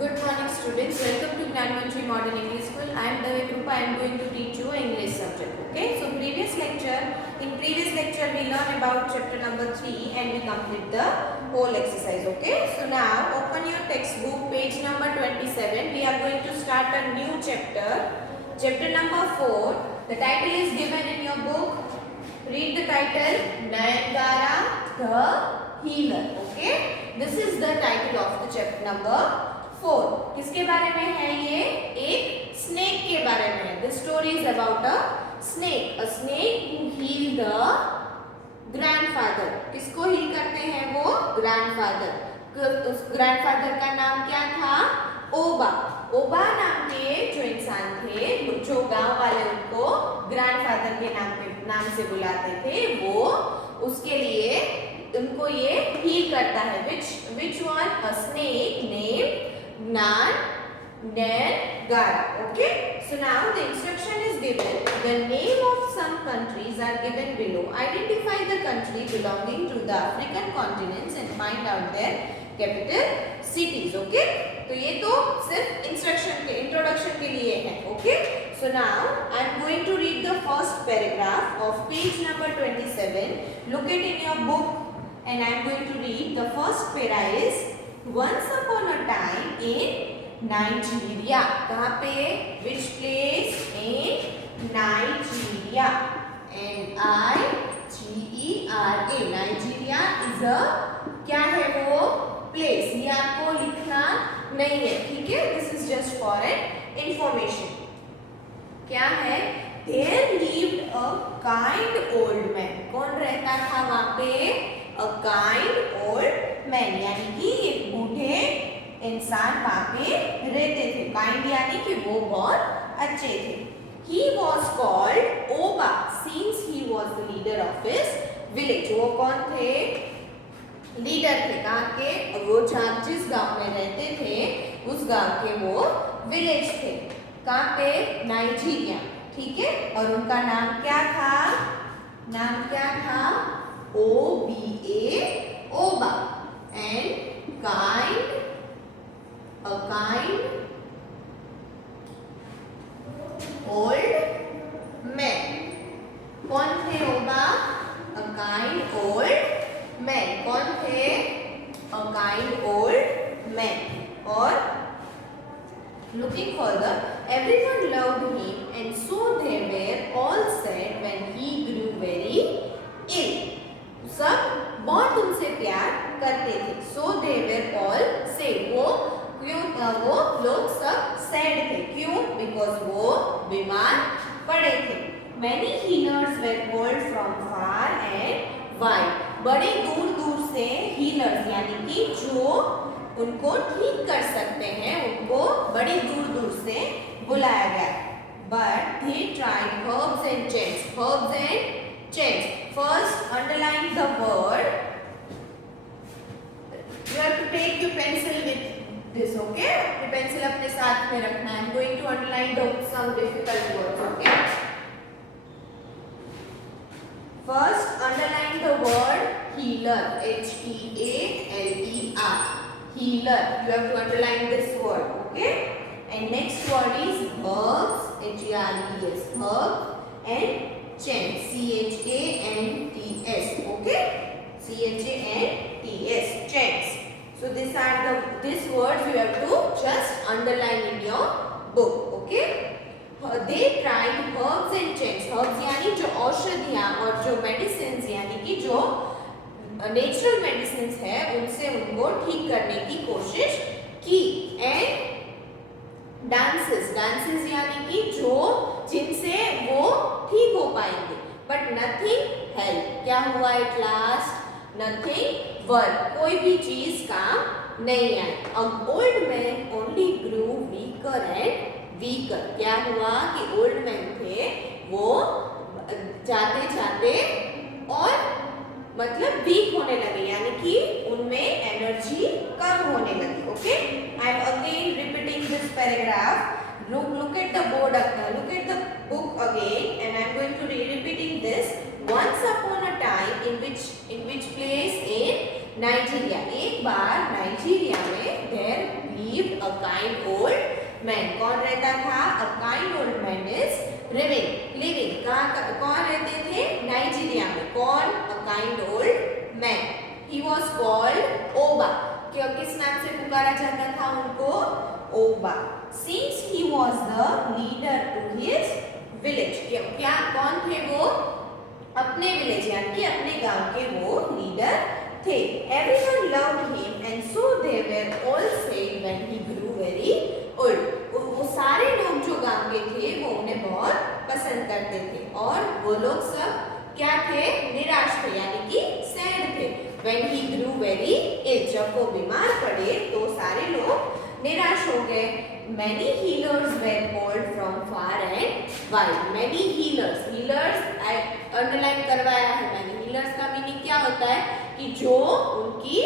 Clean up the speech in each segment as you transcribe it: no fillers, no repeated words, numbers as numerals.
Good morning students, welcome to Gnan Manjari Modern English School. I am Dave Krupa. I am going to teach you English subject. Okay, so in previous lecture we learned about chapter number 3 and we complete the whole exercise. Okay, so now open your textbook page number 27. We are going to start a new chapter number 4. The title is given in your book. Read the title, Nayanthara the Healer. Okay, this is the title of the chapter number 4. किसके बारे में है ये? एक snake के बारे में है. The story is about a snake who healed the grandfather. किसको हील करते हैं वो? ग्रैंडफादर. उस ग्रैंडफादर का नाम क्या था? ओबा नाम के जो इंसान थे, जो गांव वाले उनको ग्रैंडफादर के नाम से बुलाते थे, वो उसके लिए उनको ये हील करता है. which one? A snake named Nayanthara. Okay, so now the instruction is given. The name of some countries are given below. Identify the country belonging to the African continents and find out their capital cities. Okay, तो ये तो सिर्फ introduction के लिए है. Okay, so now I am going to read the first paragraph of page number 27. Look it in your book and I am going to read. The first para is Once upon a time in Nigeria. कहाँ पे? Which place? In Nigeria. N-I-G-E-R-A. Nigeria is a क्या है वो? Place. ये आपको लिखना नहीं है, ठीक है? This is just for an information. क्या है? There lived a kind old man. कौन रहता था वहाँ पे? A kind old man. यानी कि एक बूढ़े इंसान वहाँ पे रहते थे. Kind यानी कि वो बहुत अच्छे थे. He was called Oba since he was the leader of his village. वो कौन थे? लीडर थे. कहाँ के? वो जिस गांव में रहते थे उस गांव के वो विलेज थे. कहाँ पे? नाइजीरिया. ठीक है, और उनका नाम क्या था? O-B-A, Oba. And a kind old man. कौन थे ओबा? A kind old man. कौन थे? A kind old man. और looking further, everyone loved him and so they were all sad when he grew very ill. सब बहुत उनसे प्यार करते थे. So they were all sad. वो लोग सब sad थे. क्यों? Because वो बीमार पड़े थे. Many healers were called from far and wide. बड़े दूर से healers यानी कि जो उनको ठीक कर सकते हैं उनको बड़ी दूर से बुलाया गया. But they tried herbs and chants. First underline the word. You have to take your pencil with this. Okay, your pencil अपने साथ में रखना. I am going to underline some difficult words. Okay, first underline the word healer. H-E-A-L-E-R. Healer. You have to underline this word. Okay, and next word is herbs. H-E-R-B-S. Herb and chant. C-H-A-N-T-S. Okay, C-H-A-N-T-S. Chants. So these words you have to just underline in your book. Okay, they tried herbs and chants. Herbs यानी जो औषधियाँ और जो medicines यानी कि जो natural medicine है उनसे उनको ठीक करने की कोशिश की. एंड डांसेस यानी कि जो जिनसे वो ठीक हो पाएंगे. But nothing help. क्या हुआ एट लास्ट? Nothing work. कोई भी चीज काम नहीं आई. Old man only Guru weaker and weaker. क्या हुआ कि ओल्ड मैन थे वो जाते और मतलब वीक होने लगे यानी कि उनमें एनर्जी कम होने लगी. Okay, I am again repeating this paragraph. Look at the board. Look at the book again, and I am going to repeating this. Once upon a time, in which place? In Nigeria, एक बार Nigeria में there lived a kind old man. कौन रहता था? A kind old man is living. कौन रहते थे? Nigeria में। कौन? A kind old man. He was called Oba. क्यों, किस नाम से पुकारा जाता था उनको? Oba. Since he was the leader to his village. क्या कौन थे वो? अपने विलेज यानी कि अपने गांव के वो लीडर थे। Everyone loved him and so they were all sad when he grew very old. वो सारे लोग जो गांव के थे वो उन्हें बहुत पसंद करते थे और वो लोग सब क्या थे? निराश थे यानी कि सैड थे। When he grew very ill, जब वो बीमार पड़े तो सारे लोग निराश हो गए। Many healers were called from far and wide. Many healers, underline करवाया है मैंने। healers का मीनिंग क्या होता है? कि जो उनकी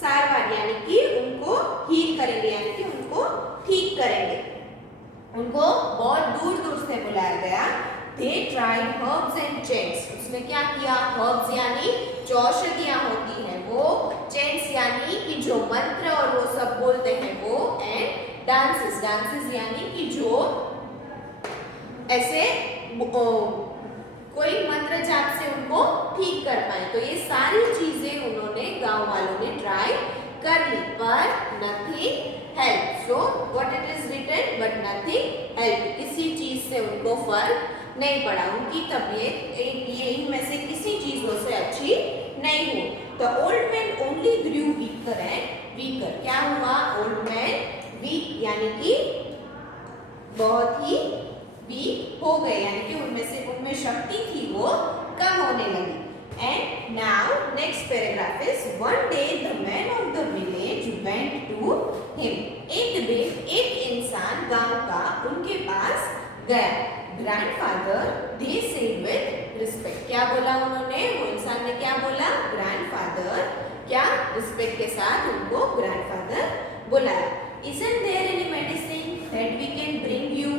सारवार यानी कि उनको हील करेंगे यानी कि उनको ठीक करेंगे, उनको बहुत दूर दूर से बुलाया गया। They tried herbs and chants. उसने क्या किया? herbs यानी जो औषधियाँ होती हैं वो, chants यानी कि जो मंत्र और वो सब बोलते हैं वो, and dances यानी कि जो ऐसे कोई मंत्र जाप से उनको ठीक कर पाए। तो ये सारी चीजें उन्होंने गांव वालों ने ट्राई कर ली पर nothing help. So what it is written? But nothing help. किसी चीज से उनको फर्क नहीं पड़ा, उनकी तबीयत ये इनमें से किसी चीजों से अच्छी नहीं हुई। The old man only Guru weaker and weaker. क्या हुआ? ओल्ड मैन वीक यानी कि बहुत ही वीक हो गए यानी कि उनमें शक्ति थी वो कम होने लगी। And now next paragraph is one day the man of the village went to him. एक दिन एक इंसान गांव का उनके पास गया। Grandfather they said with respect. क्या बोला उन्होंने? वो इंसान ने क्या बोला? ग्रैंडफादर। क्या? रिस्पेक्ट के साथ उनको ग्रैंडफादर बुलाया। Isn't there any medicine that we can bring you?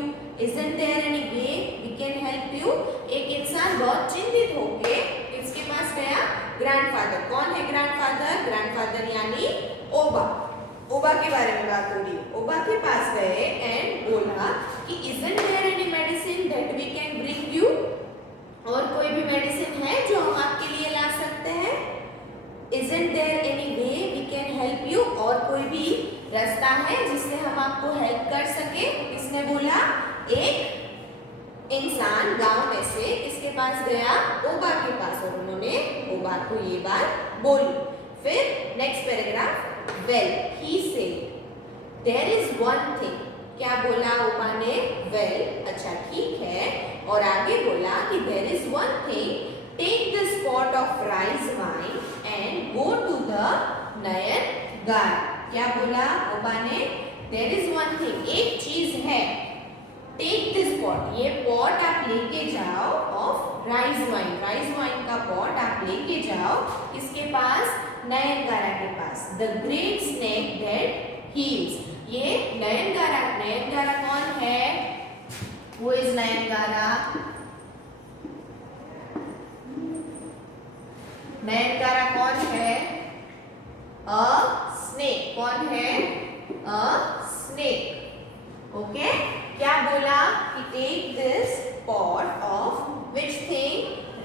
Isn't there any way we can help you? एक इंसान बहुत चिंतित होके किसके पास गया? ग्रैंडफादर। कौन है ग्रैंडफादर? ग्रैंडफादर यानी ओबा। ओबा के बारे में बात हो रही है। ओबा के पास गए एंड बोला कि Isn't there any medicine that we can bring you? और कोई भी मेडिसिन है जो हम आपके लिए ला सकते हैं? Isn't there any way we can help you? और कोई भी रास्ता है जिससे हम आपको हेल्प कर सके? किसने बोला? एक इंसान गांव में से किसके पास गया? ओबा के पास, और उन्होंने ओबा को ये बात बोली। फिर next paragraph, well he said there is one thing. क्या बोला ओबा ने? वेल, अच्छा ठीक है। और आगे बोला कि there is one thing, take the spot of rice wine and go to the Nyangara. क्या बोला ओबा ने? देयर इज वन थिंग, एक चीज है। टेक दिस पॉट, ये पॉट आप लेके जाओ of rice wine. Rice wine का पॉट आप लेके जाओ किसके पास? नयनगारा के पास। The great snake that heals. ये नयनगारा कौन है? वो इज नयनगारा। नयनगारा कौन है? A snake. कौन है? A snake. ओके, क्या बोला? कि take this pot of which thing?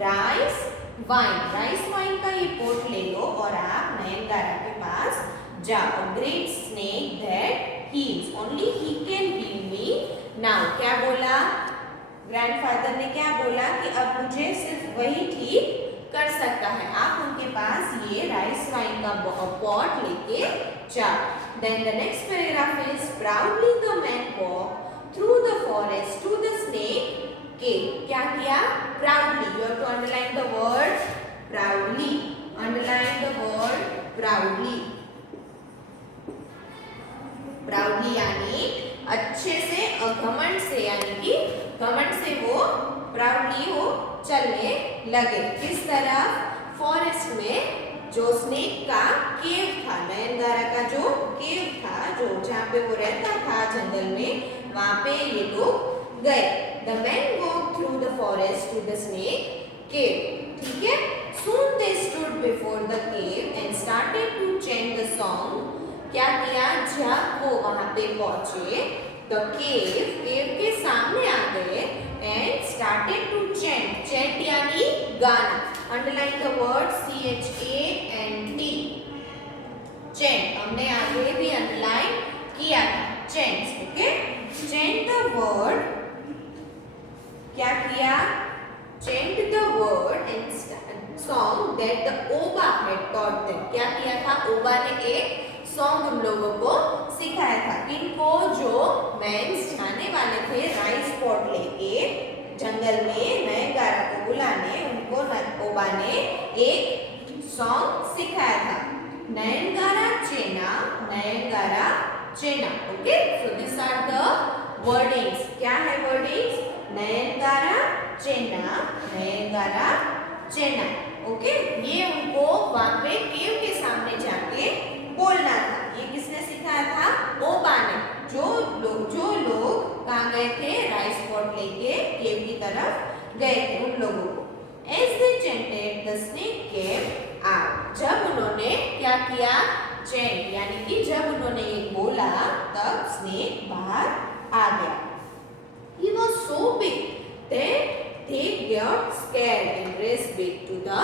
Rice wine. Rice wine का ये पॉट ले लो और आप नयनगारा के पास जाओ। Great snake that heals, only he can heal me now. क्या बोला? ग्रैंडफादर ने क्या बोला? कि अब मुझे सिर्फ वही ठीक कर सकता है। आप उनके पास ये राइस वाइन का पॉट लेके जाओ। Then the next paragraph is proudly the man walked through the forest to the snake cave. क्या किया? Proudly. You have to underline the word proudly. Underline the word proudly. Proudly यानी अच्छे से, घमंड से, यानी कि घमंड से वो प्राउडली वो चलने लगे। किस तरफ? फॉरेस्ट में, जो स्नेक का केव था, नयनगारा का जो केव था, जो जहाँ पे वो रहता था जंगल में, वहाँ पे ये लोग गए। The men walked through the forest to the snake cave. ठीक है? Soon they stood before the cave and started to chant the song. क्या किया? जब वो वहां पे पहुंचे, the cave के सामने आ गए and started to chant यानी गाना. Underline the word CHANT. chant हमने आगे भी underline किया था. chant, okay? chant the word. क्या किया? chant the word and song that the Oba had taught them. क्या किया था? ओबा ने एक सॉन्ग हम लोगों को सिखाया था. इनको जो मैंस जाने वाले थे राइस पॉट लेके जंगल में नयनगारा को बुलाने, उनको ओबा ने एक सॉन्ग सिखाया था. नयनगारा चेना, नयनगारा चेना. Okay, so this are the wordings. क्या है वर्डिंग्स? नयनगारा चेना, नयनगारा चेना. ओके, ये उनको वहां पे केव के सामने जाके बोलना था. ये किसने सिखाया था? ओबा ने. जो लोग कहाँ गए थे? राइस पॉट लेके केव की तरफ गए थे, उन लोगों को. As they chanted, the snake came out. जब उन्होंने क्या किया? chant, यानी कि जब उन्होंने ये बोला तब स्नेक बाहर आ गया. He was so big that they got scared and raced back to the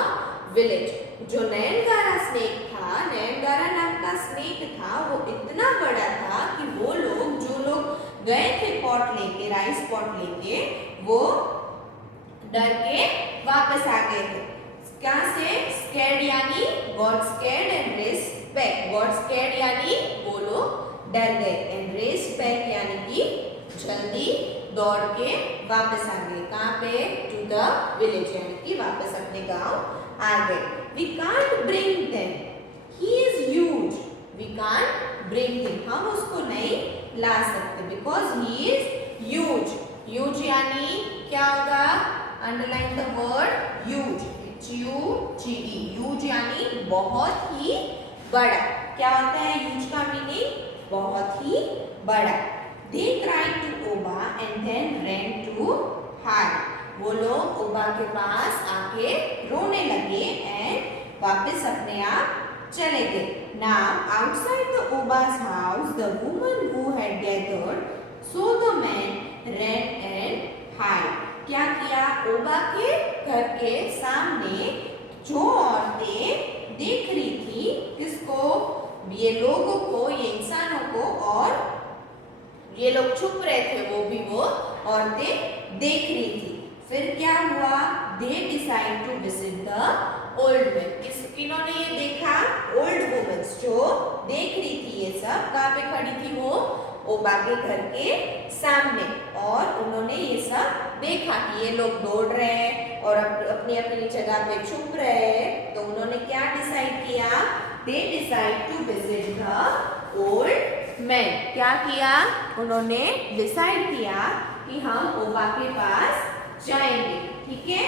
village. जो नयनगारा स्नेक था, नयनगारा नाम का स्नेक था, वो इतना बड़ा था कि वो लोग, जो लोग गए थे पॉट लेके, राइस पॉट लेके, वो डर के वापस आ गए थे. कहाँ से? स्कैर्ड यानी got scared and raised back. Got scared यानी वो लोग डर गए एंड रेस्ड बैक यानी कि जल्दी दौड़ के वापस आ गए. कहाँ पे? टू द विलेज, यानी कि वापस अपने गांव आ गए. We can't bring them. He is huge. We can't bring him. हम उसको नहीं ला सकते because he is huge. Huge यानी क्या होगा? Underline the word huge. H-U-G-E. Huge यानी बहुत ही बड़ा. क्या होता है huge का मीनिंग? बहुत ही बड़ा. They cried to Oba and then ran to hide. वो लोग ओबा के पास आके रोने लगे एंड वापस अपने आप चले गए. Now outside the Oba's house, the woman who had gathered, so the man ran and hide. क्या किया? ओबा के घर के सामने जो औरतें देख रही थी, किसको? ये लोगों को, ये इंसानों को, और ये लोग छुप रहे थे, वो औरतें देख रही थी. फिर क्या हुआ? They decide to visit the old man. किन्होंने ये देखा? ओल्ड वुमेन्स जो देख रही थी ये सब. कहाँ पे खड़ी थी वो? ओबा के घर के सामने. और उन्होंने ये सब देखा कि ये लोग दौड़ रहे हैं और अपनी अपनी जगह पे छुप रहे हैं. तो उन्होंने क्या डिसाइड किया? They decide to visit the old man. क्या किया? उन्होंने डिसाइड किया कि हम ओबा के पास जाएंगे. ठीक है,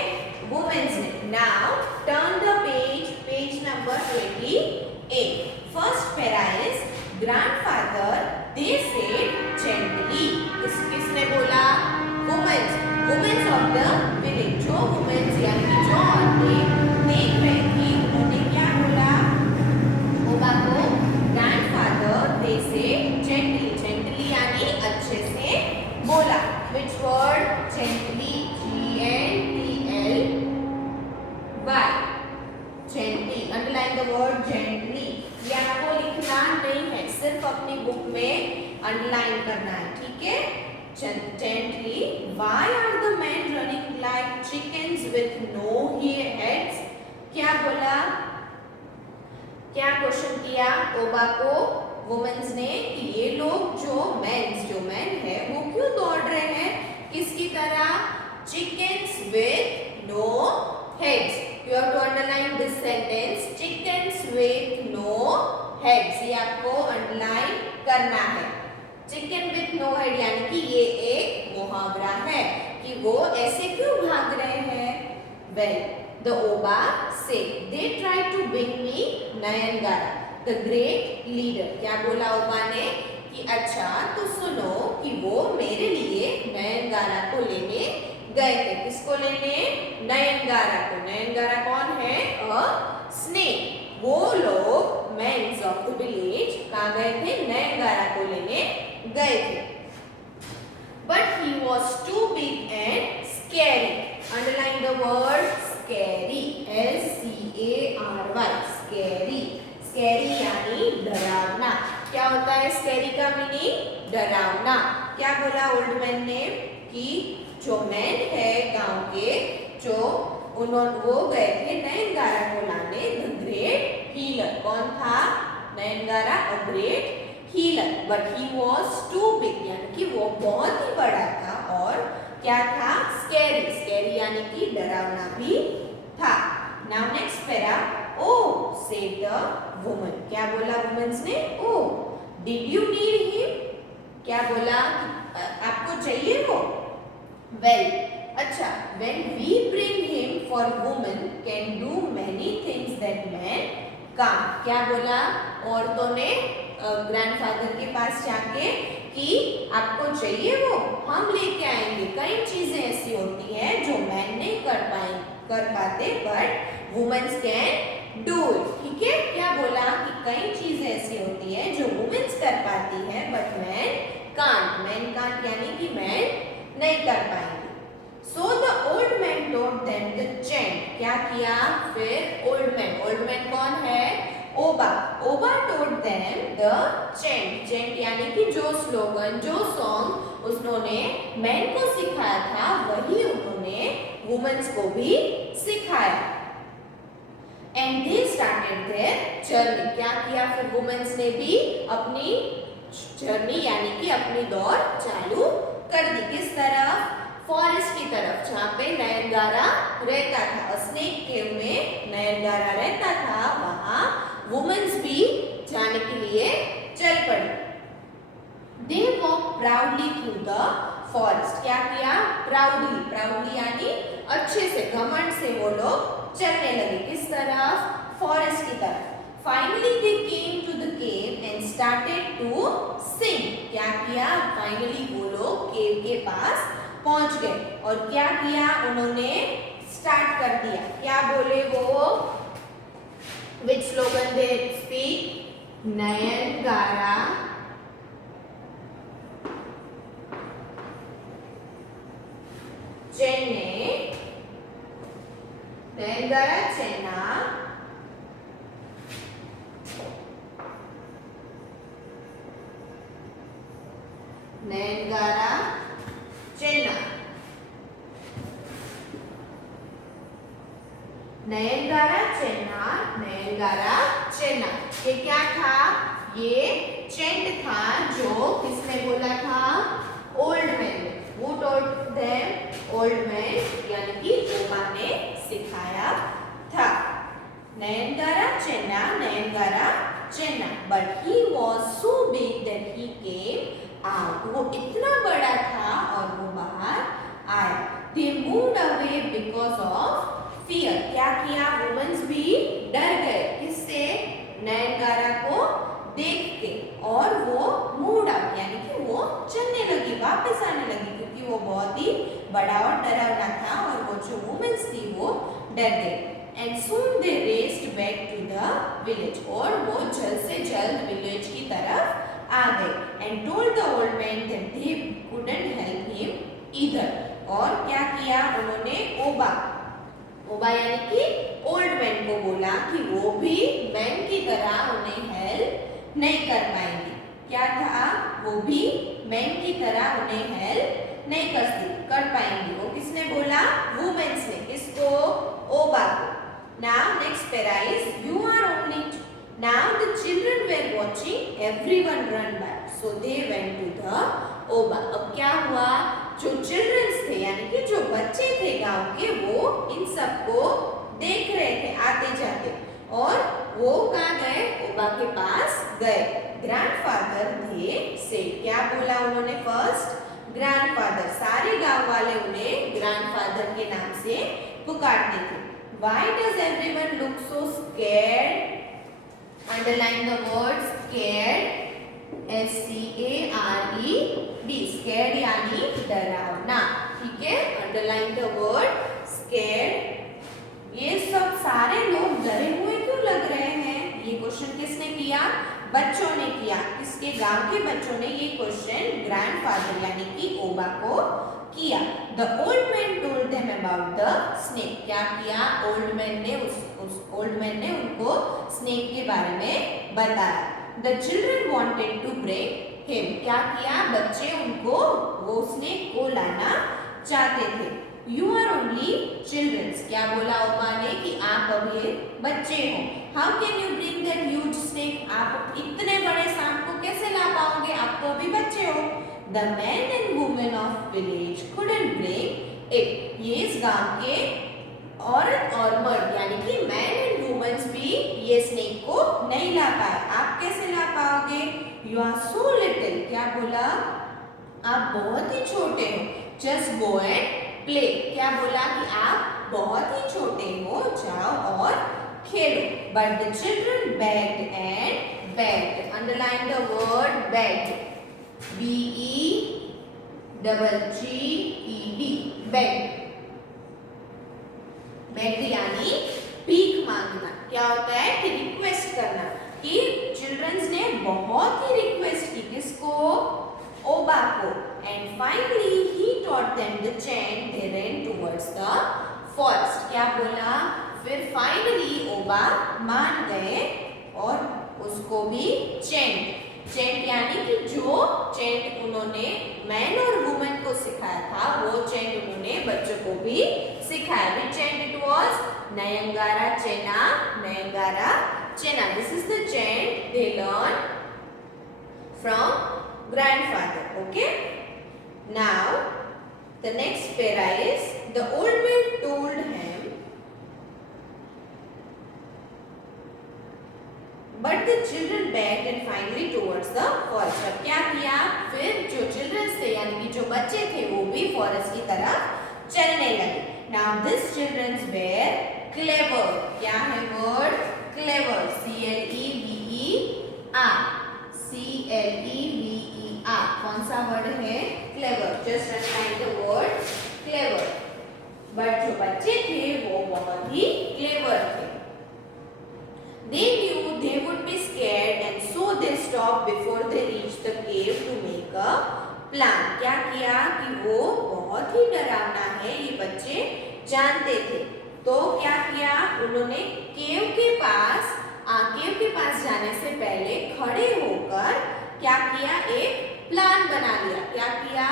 वुमेन्स ने. Now turn the page number 28. First para is grandfather they said gently. किसने बोला? Womens of the village. जो वुमेन्स यानी जो औरतें देख रही थी, उन्होंने क्या बोला ओबा को? ग्रैंडफादर दे सेड जेंटली यानी अच्छे से बोला. Which word? Gently. G-N-T-L-Y. Gently. Underline the word gently. ये आपको लिखना नहीं है, सिर्फ अपनी बुक में अंडरलाइन करना है. ठीक है? Gently. Why are the men running like chickens with no heads? क्या बोला? क्या क्वेश्चन किया ओबा को वुमेन्स ने कि ये लोग जो मैन है वो क्यों दौड़ रहे हैं? किसकी तरह? Chickens with no heads. You have to underline this sentence. Chickens with no heads, ये आपको अंडरलाइन करना है. चिकन विथ नो हेड यानी कि ये एक मुहावरा है कि वो ऐसे क्यों भाग रहे हैं. Well, the Oba said, they tried to bring me Nayangara, the great leader. क्या बोला ओबा ने? कि अच्छा तो सुनो कि वो मेरे लिए नयनगारा को लेने गए थे. किसको लेने? नयनगारा को. नयनगारा कौन है? A snake. वो लोग ऑफ द विलेज कहाँ गए थे? नयनगारा को लेने गए थे. But he was too big and scary. Underline the word scary. S-C-A-R-Y. Scary. Scary यानी डरावना. क्या होता है scary का मीनिंग? डरावना. क्या बोला ओल्ड मैन ने कि जो मैन है गांव के, जो वो गए थे नयनगारा को लाने द ग्रेट हीलर. कौन था? Nyangara a great healer. But he was too big यानी कि वो बहुत ही बड़ा था और क्या था? स्कैरी. स्कैरी यानी कि डरावना भी था. Now next para. Oh said the woman. क्या बोला वुमेन्स ने? Oh did you need him? क्या बोला? आपको चाहिए वो? वेल अच्छा, when we bring him for women can do many things that men can't. क्या बोला औरतों ने ग्रैंडफादर के पास जाके कि आपको चाहिए वो, हम लेके आएंगे. कई चीजें ऐसी होती हैं जो मैन नहीं कर पाते but womens can do it. ठीक है, क्या बोला कि कई चीजें ऐसी होती है जो वुमेन्स कर पाती है but man can't. Man can't यानी कि मैन नहीं कर पाएंगे. So the old man taught them the chant. क्या किया फिर ओल्ड मैन? ओल्ड मैन कौन है? ओबा. ओबा taught them the chant. chant यानी कि जो स्लोगन, जो सॉन्ग उन्होंने मैन को सिखाया था वही उन्होंने वुमेन्स को भी सिखाया. And they started their journey. क्या किया फिर वुमेन्स ने भी अपनी जर्नी यानी कि अपनी दौड़ चालू कर दी. किस तरफ? फॉरेस्ट की तरफ जहाँ पे नयनगारा रहता था. स्नेक केव में नयनगारा रहता था, वहां वुमेन्स भी जाने के लिए चल पड़ी. They walked proudly through the forest. क्या किया? प्राउडली. प्राउडली यानी अच्छे से, घमंड से वो लोग चलने लगे. किस तरफ? फॉरेस्ट की तरफ. Finally they came to the cave and started to sing. क्या किया? फाइनली वो लोग केव के पास पहुंच गए और क्या किया उन्होंने? स्टार्ट कर दिया. क्या बोले वो? विच स्लोगन दे स्पीक? नयनगारा चेन्नई. नयनगारा चेन्ना नयनगारा चेन्ना. नयनगारा चेन्ना. नयनगारा चेन्ना. ये क्या था? ये चेंट था जो किसने बोला था? ओल्ड मैन ने. Who taught them? Old man यानी कि ओबा ने सिखाया था. नयनगारा चेन्ना. नयनगारा चेन्ना. But he was so big that he came out. वो इतना बड़ा था और वो बाहर आया. They moved away because of fear. क्या किया? वुमेन्स भी डर गए. किससे? नयनगारा को देख के. और वो मूड आउट यानी कि वो चलने लगी, वापस आने लगी क्योंकि वो बहुत ही बड़ा और डरावना था और वो जो वुमेन्स थी वो डर गई. And soon they raced back to the village. और वो जल्द से जल्द विलेज की तरफ आ गए. And told the old man that they couldn't help him either. और क्या किया उन्होंने? ओबा यानी कि ओल्ड मैन को बोला कि वो भी मैन की तरह उन्हें हेल्प नहीं कर पाएंगे. क्या था? वो भी मैन की तरह उन्हें हेल्प नहीं कर पाएंगे. वो किसने बोला? वुमेन्स ने. किसको? ओबा को. Now next para is you are only two. Now the children were watching everyone run by, so they went to the ओबा. अब क्या हुआ? जो चिल्ड्रंस थे यानी कि जो बच्चे थे गांव के, वो इन सबको देख रहे थे आते जाते और वो कहाँ गए? ओबा के पास गए. ग्रैंडफादर दे से. क्या बोला उन्होंने? First grandfather. सारे गांव वाले उन्हें ग्रैंडफादर के नाम से पुकारते थे. Why does everyone look so scared? Underline the word scared. S-C-A-R-E-D. Scared यानी डरावना. ठीक है, अंडरलाइन द वर्ड scared. ये सब सारे लोग डरे हुए क्यों लग रहे हैं? ये क्वेश्चन क्वेश्चन किसने किया? बच्चों ने किया। किसके? गांव के बच्चों ने ये क्वेश्चन ग्रैंडफादर यानी कि ओबा को किया। The old man told them about the snake. क्या किया? ओल्ड मैन ने ओल्ड मैन ने उनको स्नेक के बारे में बताया। The children wanted to break him. क्या किया? बच्चे उनको वो स्नेक को लाना चाहते थे। You are only childrens. क्या बोला ओबा ने कि आप अभी बच्चे हो। How can you bring that huge snake. आप इतने बड़े सांप को कैसे ला पाओगे? आप तो अभी बच्चे हो। The man and women of village couldn't bring it. ये इस गांव के औरत और मर्द यानी कि मैन एंड वुमेन्स भी ये स्नेक को नहीं ला पाए। आप कैसे ला पाओगे? You are so little. क्या बोला? आप बहुत ही छोटे हो। Just go and play. क्या बोला? कि आप बहुत ही छोटे हो, जाओ और खेलो। But the children begged and begged. Underline the word begged. B-E-G-G-E-D. begged. begged यानी भीख मांगना। क्या होता है? कि रिक्वेस्ट करना। कि चिल्ड्रंस ने बहुत ही रिक्वेस्ट की। किसको? ओबा को। And finally he taught them the chant. They ran towards the forest. क्या बोला? फिर फाइनली ओबा मान गए और उसको भी चेंट यानी कि जो चेंट उन्होंने मैन और वुमेन को सिखाया था वो चेंट उन्होंने बच्चों को भी सिखाया। Which chant it was? नयंगारा चेना, नयंगारा चेना. This is the chant they learned from grandfather. Okay. Now the next para is the old man told him, but the children begged and finally towards the forest. अब क्या किया? फिर जो children थे यानी कि जो बच्चे थे वो भी forest की तरफ चलने लगे. Now these children were clever. क्या है word? Clever. C-L-E-V-E-R. C-L-E-V-E-R. कौन सा word है? Clever. Just underline the word clever. But जो बच्चे थे वो बहुत ही clever थे. They knew they would be scared and so they stopped before they reached the cave to make a plan. क्या किया? कि वो बहुत ही डरावना है ये बच्चे जानते थे. तो क्या किया? उन्होंने केव के पास जाने से पहले खड़े होकर क्या किया? एक प्लान बना लिया. क्या किया?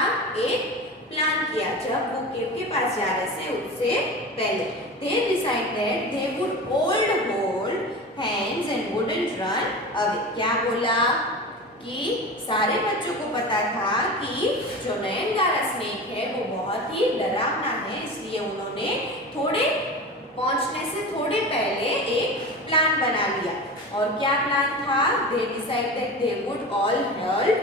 एक प्लान किया. जब वो केव के पास जाने से उससे पहले they decided they would hold hands and wouldn't run away. क्या बोला? कि सारे बच्चों को पता था कि जो नयनगारा स्नेक है वो बहुत ही डरावना है, इसलिए उन्होंने पहुंचने से थोड़े पहले एक प्लान बना लिया. और क्या प्लान था? They decided that they would all hold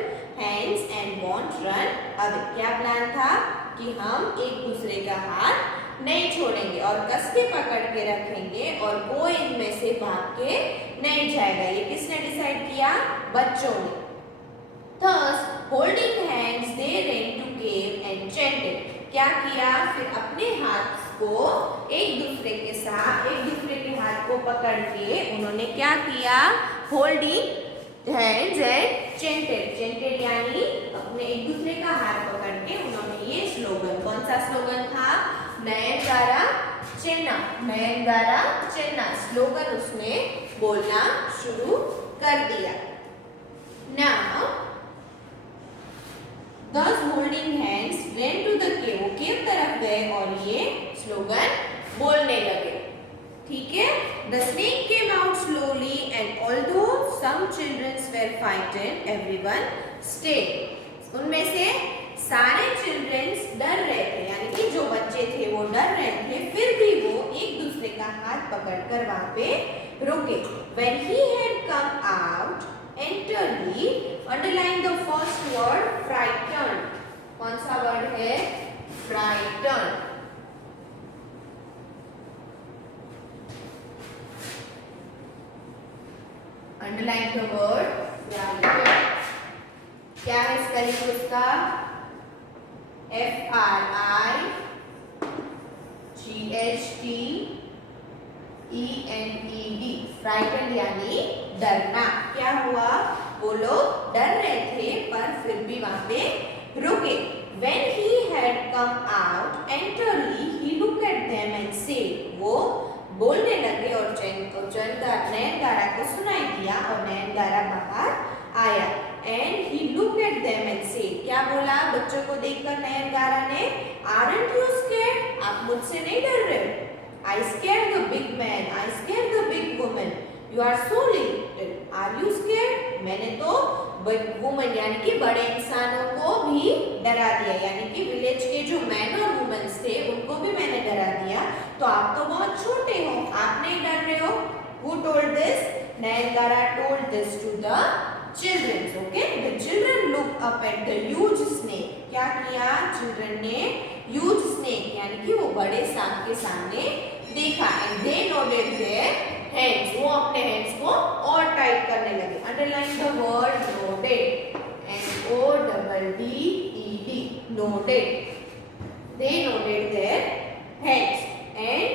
hands and won't run away. क्या प्लान था? कि हम एक दूसरे का हाथ नहीं छोड़ेंगे और कस के पकड़ के रखेंगे और कोई इनमें से भाग के नहीं जाएगा. ये किसने डिसाइड किया? बच्चों ने. Thus, holding hands, they ran to cave and chanted. क्या किया? फिर अपने हाथ को एक दूसरे के हाथ को पकड़ के उन्होंने क्या किया? होल्डिंग हैंड्स एंड चेंटेड यानी अपने एक दूसरे का हाथ पकड़ के उन्होंने ये स्लोगन, कौन सा स्लोगन था? नयनगारा चेन्ना स्लोगन उसने बोलना शुरू कर दिया. Now, thus holding hands went to the cave. वो केव तरफ गए और ये स्लोगन बोलने लगे. ठीक है? The snake came out slowly and although some children were frightened, everyone stayed. उनमें से सारे चिल्ड्रंस डर रहे थे यानी कि जो बच्चे थे वो डर रहे थे, फिर भी वो एक दूसरे का हाथ पकड़कर वहां पे रुके. When he had come out, entered he, underline the first word frightened. कौन सा वर्ड है? frightened. Underline the word frightened. क्या है स्पेलिंग उसका? Frightened. Frightened यानी डरना। क्या हुआ? वो लोग डर रहे थे पर फिर भी वहां पे रुके। When he had come out entirely, he looked at them and said, वो बोलने लगे और नयनतारा को सुनाई दिया और नयनतारा बाहर आया। And he looked at them and said, क्या बोला बच्चों को देखकर नयनतारा ने? Aren't you scared? आप मुझसे नहीं डर रहे? I scared the big man, I scared the big woman. You are so little. Are you scared? मैंने तो वुमन यानी कि बड़े इंसानों को भी डरा दिया, यानी कि विलेज के जो मैन और वुमेन्स थे उनको भी मैंने डरा दिया, तो आप तो बहुत छोटे हो, आप नहीं डर रहे हो। Who told this? Nayangara told this to the children. Okay, the children looked up at the huge snake. क्या किया? चिल्ड्रन ने huge snake यानी कि वो बड़े सांप के सामने देखा, and they nodded their hands. वो अपने hands को और टाइट करने लगे। Underline the word nodded. N-O-D-D-E-D. Nodded. They nodded their heads and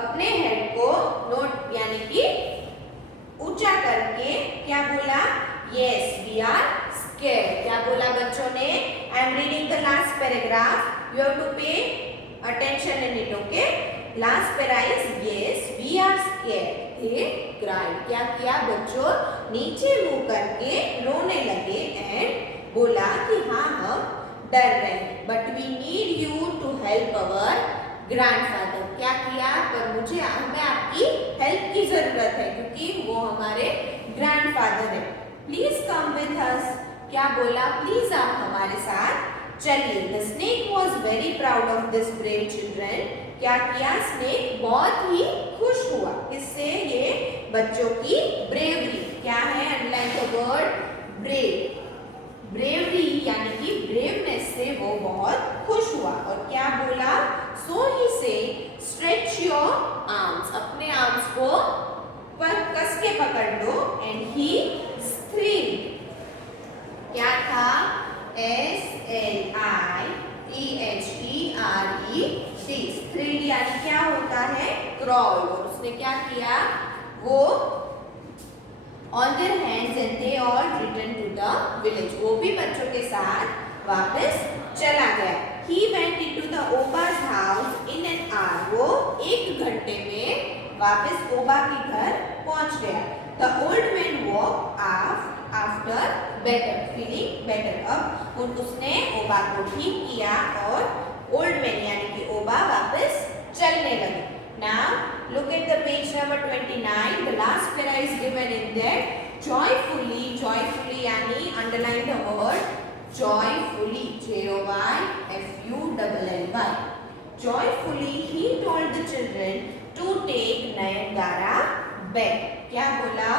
अपने हेड को नोट यानी कि ऊंचा करके क्या बोला? Yes, we are scared. क्या बोला बच्चों ने? I am reading the last paragraph. You have to pay attention in it. Okay? Last para is yes, we are scared. They cried. क्या किया बच्चों? नीचे मुंह करके रोने लगे and बोला कि हाँ हम डर रहे हैं. But we need you to help our grandfather. क्या किया? पर हमें आपकी हेल्प की जरूरत है क्योंकि वो हमारे ग्रैंडफादर है. Please come with us. क्या बोला? प्लीज आप हमारे साथ चलिए. The snake was very proud of this brave children. क्या किया? स्नेक बहुत ही खुश हुआ. किससे? ये बच्चों की ब्रेवरी. क्या है? Underline the word brave. Bravery यानी कि ब्रेवनेस से वो बहुत खुश हुआ. और क्या बोला? सो ही से स्ट्रेच योर आर्म्स. अपने आर्म्स को पर कस के पकड़ लो. And he screamed. क्या था? S-L-I-T-H-E-R-E-D. स्क्रीम्ड यानी क्या होता है? क्रॉल. और उसने क्या किया? वो on their hands and they all returned to the village. वो भी बच्चों के साथ वापस चला गया. He went into the Oba's house in an hour. वो 1 घंटे में वापस ओबा के घर पहुंच गया. The old man walked after better, feeling better. अब उसने ओबा को ठीक किया और old man यानी कि ओबा वापस चलने लगे. Now look at the page number 29. The last para is given in that. Joyfully, joyfully यानी underline the word joyfully. J-O-Y-F-U-L-L-Y. Joyfully he told the children to take Nayangara back. क्या बोला?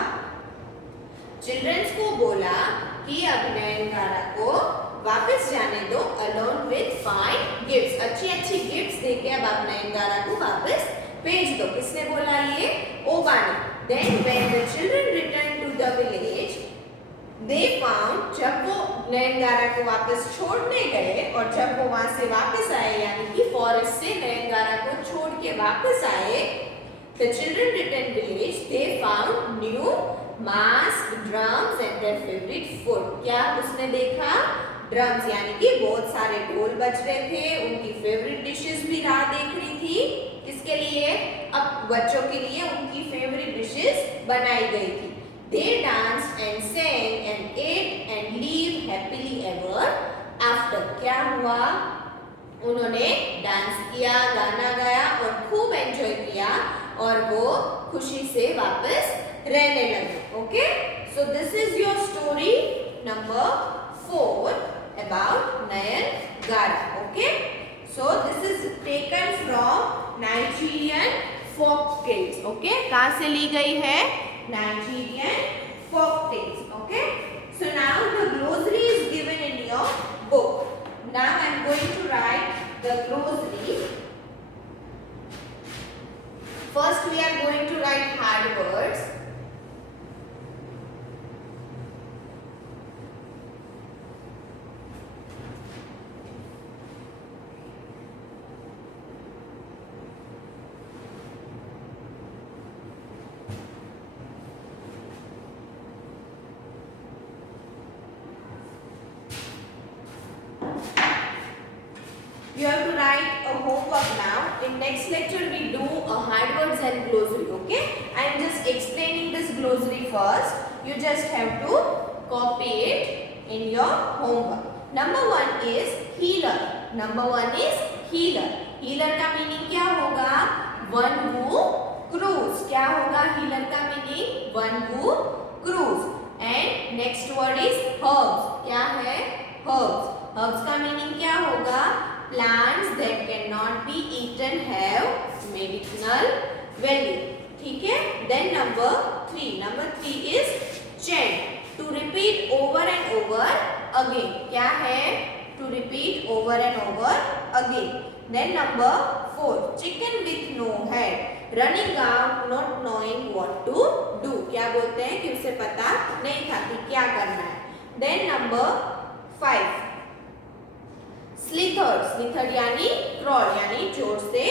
Children's को बोला कि अब नयनतारा को वापस जाने दो along with fine gifts. अच्छी अच्छी गिफ्ट्स देके अब आप नयनतारा को वापस भेज दो. किसने बोला? ये ओबा ने. Then when the children returned to the village, they found. जब वो नयनतारा को वापस छोड़ने गए और जब वो वहां से वापस आए यानी कि फॉरेस्ट से नयनतारा को छोड़ के वापस आए, the children returned village. They found new masks, drums and their favorite food. क्या उसने देखा? ड्रम्स यानी कि बहुत सारे ढोल बज रहे थे. उनकी फेवरेट डिशेस भी राह देख रही थी. किसके लिए? अब बच्चों के लिए उनकी फेवरेट डिशेस बनाई गई थी. They danced and sang and ate and lived happily ever after. क्या हुआ? उन्होंने डांस किया, गाना गाया और खूब एंजॉय किया और वो खुशी से वापस रहने लगे. Okay, so this is your story number 4 about Nayangara. Okay, so this is taken from Nigerian folk tales. Okay, कहाँ से ली गई है? Nigerian folk tales. Okay, so now the glossary is given in your book. Now I am going to write the glossary. First we are going to write hard words. You have to write a homework now. In next lecture we do a hard words and glossary. Okay, I am just explaining this glossary first. You just have to copy it in your homework. Number 1 is healer. Number 1 is healer. healer का meaning क्या होगा? One who cruise. क्या होगा healer का meaning? One who cruise. And next word is herbs. क्या है? Herbs. Herbs का meaning क्या होगा? Plants that cannot be eaten have medicinal value. ठीक है? Then number 3. Number 3 is chant. To repeat over and over again. क्या है? To repeat over and over again. Then number 4. Chicken with no head. Running out not knowing what to do. क्या बोलते हैं कि उसे पता नहीं था कि क्या करना है. Then number 5. Slithered. Slithered यानी crawl यानी जोर से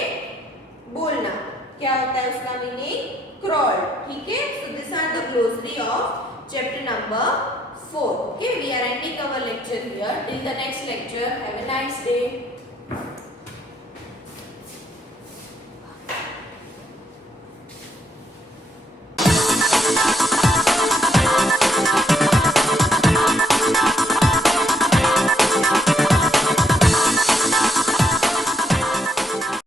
बोलना. क्या होता है उसका मीनिंग? Crawl. ठीक है? So these are the glossary of chapter number 4. Okay, we are ending our lecture here. Till the next lecture, have a nice day.